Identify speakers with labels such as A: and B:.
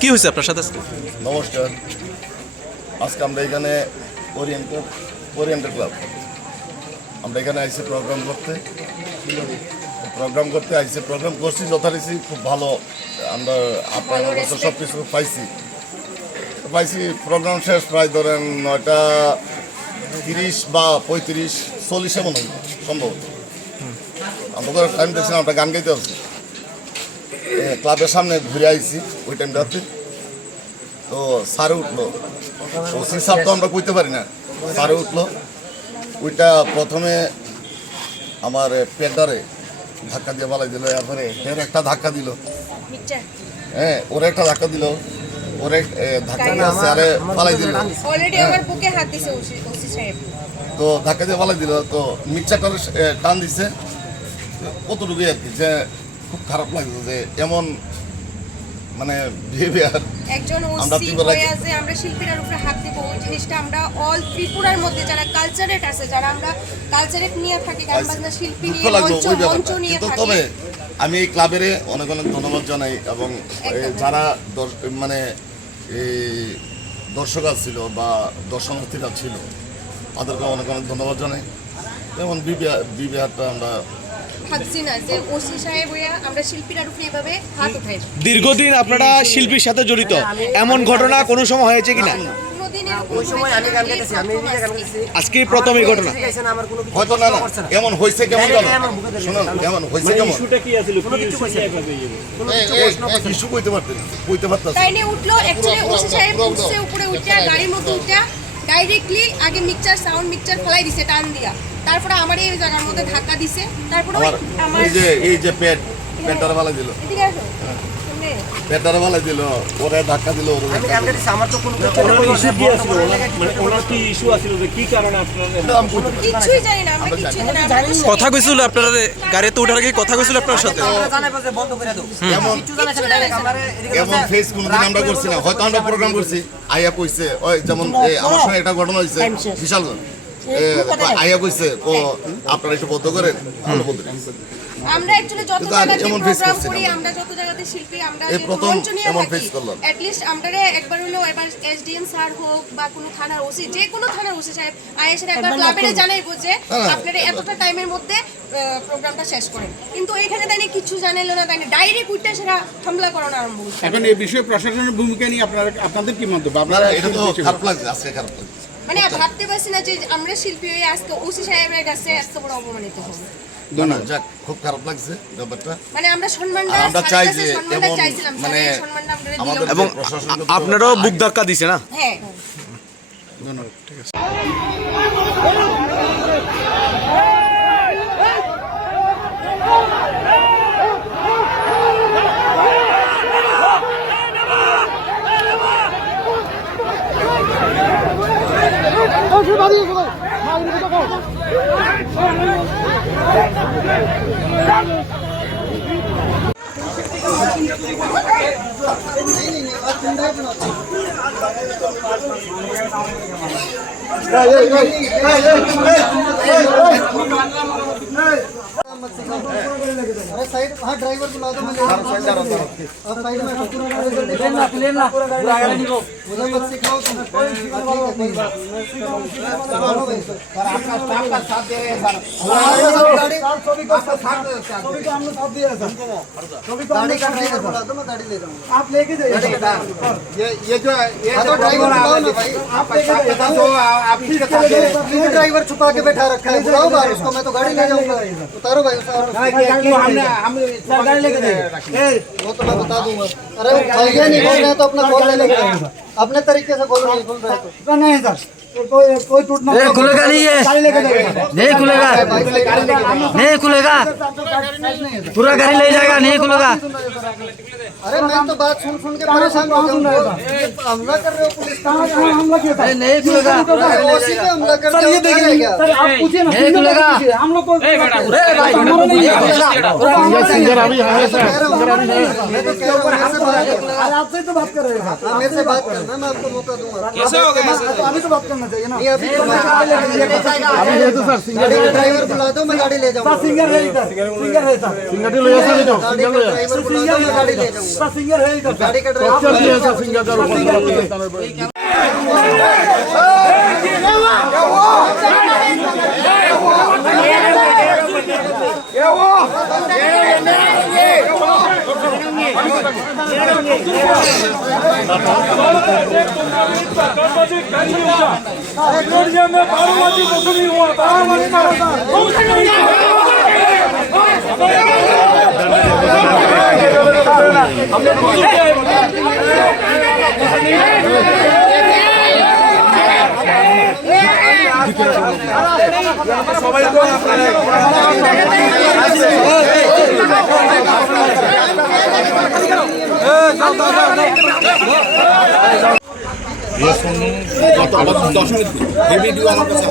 A: কি হয়েছে আপনার সাথে আজকে?
B: নমস্কার। আজকে আমরা এখানে ওরিয়েন্টাল ওরিয়েন্টাল ক্লাব আমরা এখানে আইসি প্রোগ্রাম করতে। প্রোগ্রাম করতে আইসি প্রোগ্রাম করছি, যথারীতি খুব ভালো আমরা আপনার কাছে সব কিছু পাইছি। পাইছি প্রোগ্রাম শেষ প্রায় ধরেন নয়টা তিরিশ বা পঁয়ত্রিশ, চল্লিশ এমন হবে সম্ভবত। আমরা টাইম দেখছিলাম আমরা গান গাইতে পারছি ক্লাবের সামনে ঘুরে আইছি ওই টাইমটাতে তো সারে উঠল। ওসি সার তো আমরা কইতে পারি না। সারে উঠল। ওইটা প্রথমে আমার পেটারে ধাক্কা দিয়ে বালাই দিল এরপরে ফের একটা ধাক্কা দিল। হ্যাঁ ওরে একটা ধাক্কা দিল। ওরে ধাক্কা দিয়ে স্যারে পালাই দিল। তো ধাক্কা দিয়ে পালাই দিল। তো মিক্সারটার টান দিছে। কতটুকু আর কি যে খুব খারাপ লাগছে যে এমন মানে বিহেভিয়ার
C: একজন ওসি হয়ে আছে আমরা শিল্পীরার উপরে হাত দিব ওই জিনিসটা আমরা অল ত্রিপুরার মধ্যে যারা কালচারেট আছে যারা আমরা কালচারেট নিয়ে থাকি গান বাজনা শিল্পী নিয়ে মঞ্চ মঞ্চ নিয়ে থাকি।
B: তবে আমি এই ক্লাবের অনেক অনেক ধন্যবাদ জানাই এবং যারা মানে এই দর্শক ছিল বা দর্শনার্থীরা ছিল তাদেরকে অনেক অনেক ধন্যবাদ জানাই। যেমন বিবিহারটা আমরা
C: ভাবছি না যে ওসি সাহেব হইয়া আমরা শিল্পীরার উপরে এভাবে হাত উঠাই
A: দীর্ঘদিন আপনারা শিল্পীর সাথে জড়িত। এমন ঘটনা কোনো সময় হয়েছে কিনা?
C: আজকে।
A: প্রথম এই ঘটনা।
B: হয়তো না। না। এমন হয়েছে কেমন
D: হ্যাঁ, হ্যাঁ,
B: শুনুন হয়েছে কেমন?
E: ইস্যু
B: কইতে পারতেন কইতে
C: উঠল অ্যাকচুয়ালি ওসি সাহেব উঠছে উপরে উঠে গাড়ির মধ্যে উঠে ডাইরেক্টলি আগে মিক্সচার সাউন্ড মিক্সচার ফেলাই দিছে টান দিয়া। তারপরে আমার এই জায়গার মধ্যে ধাক্কা দিছে। তারপরে ওই
B: আমার এই যে এই যে পেট পেটারে বালাই দিল।
C: এদিকে আসো।
B: পেটারে বালাই দিল ওরে ধাক্কা দিল ওরে
D: আমি
B: ধাক্কা
D: গান আমার তো কোনো কিছু
E: ইস্যু কি
D: লেগে
E: মানে ওনার কি ইস্যু আছিল যে কি কারণে আপনারা।
C: কিচ্ছুই জানি না আমরা কিচ্ছুই জানি। না।
A: কথা কইছিল আপনারা গাড়িতে ওঠার আগে কথা কইছিল আপনার সাথে।
D: বন্ধ করে দাও।
B: এমন
D: direct আমারে এদিকে
B: এমন ফেস কোনোদিন আমরা করছি না। হয়তো আমরা প্রোগ্রাম করছি। আইয়া কইছে ওই যেমন এই আমার সঙ্গে একটা ঘটনা হয়েছে বিশাল আইয়া কইছে ও আপনারা একটু বন্ধ করেন। বন্ধ করি।
C: আমরা অ্যাকচুয়ালি যত জায়গাতে প্রোগ্রাম করি
B: আমরা।
C: যত জায়গাতে শিল্পী আমরা
B: এই প্রথম এমন face করলাম।
C: অ্যাট লিস্ট আমরা একবার হলো এবার এসডিএম স্যার হোক বা কোনো থানার ওসি যে কোনো থানার ওসি সাহেব আইএসের একবার ক্লাবের জানাইবো যে
B: হ্যাঁ,
C: আপনারা এতটা টাইমের মধ্যে প্রোগ্রামটা শেষ করেন। কিন্তু এইখানে তাই কিছু জানাইলো না তাই ডাইরেক্ট উইটা সেটা হামলা করানো আরম্ভ করছে
F: এখন এই বিষয়ে প্রশাসনের ভূমিকা নিয়ে আপনারা আপনাদের কি মন্তব্য?
B: আপনারা
F: আপনারা
B: এটা তো খারাপ লাগছে আজকে খারাপ লাগছে।
C: মানে ভাবতে পারছি না যে আমরা শিল্পী হয়ে আজকে ওসি সাহেবের কাছে এত বড় অপমানিত হব।
B: না, যাক খুব খারাপ লাগছে ব্যাপারটা।
C: মানে আমরা সম্মানটা
B: আমরা
C: স্যারের
B: চাই
C: কাছে
B: যে এমন মানে আমাদের
A: এবং আপনারাও বুক ধাক্কা দিছে না?
C: হ্যাঁ।
G: अरे साइड हाँ ड्राइवर बुला दो मैं ले अब साइड में प्लेन ना प्लेन ना उधर मत सिखाओ तुम। कोई ठीक चलो भाई आपका स्टाफ का साथ दे रहे हैं सर। सब गाड़ी सभी को साथ सभी को हमने साथ दिया सर। सभी को गाड़ी का ड्राइवर बुला दो मैं गाड़ी ले जाऊँगा। आप लेके जाइए
F: ये ये जो ये
G: हाँ तो ड्राइवर ना भाई।
F: आप लेके जाइए तो आप ही।
G: क्यों ड्राइवर छुपा के बैठा रखा है। बुलाओ बाहर उसको मैं तो गाड़ी ले जाऊँगा। उतारो भाई उतारो।
F: हमने हम गाड़ी लेके जाइए।
G: वो तो मैं बता दूँगा। अरे भैया नहीं बोल रहे तो अपना बोल लेने का अपने तरीके से बोलो नहीं बोल रहे तो
F: नहीं सर। कोई कोई टूटना
H: ये खुलेगा नहीं है नहीं खुलेगा। नहीं खुलेगा। पूरा गाड़ी ले जाएगा नहीं खुलेगा।
G: अरे मैं तो बात सुन सुन के परेशान हो गया हमला कर रहे हो पुलिस का?
F: हमला किया था?
H: नहीं खुलेगा।
G: हमला कर
F: सर ये देखिए सर आप पूछिए ना
H: नहीं खुलेगा।
F: हम लोग को
G: सिंगर अभी तो हूँ मैं तो कह रहा हूँ से बात कर।
F: आज आपसे तो बात कर रहे हैं।
G: मेरे से बात करना मैं आपको मौका दूँगा।
F: कैसे हो गया तो अभी तो बात करना चाहिए ना।
G: तो तो अभी तो सर सिंगल तो ड्राइवर बुला दो मैं गाड़ी ले जाऊँगा।
F: सिंगर है इधर। सिंगर है सर।
G: सिंगर ले जाओ ले जाओ सिंगर ले जाओ सिंगर मैं गाड़ी ले जाऊँगा।
F: सिंगर है इधर।
G: गाड़ी का ड्राइवर ले जाओ सिंगर का গত দশ মিনিট ভিডিও আমার কাছে।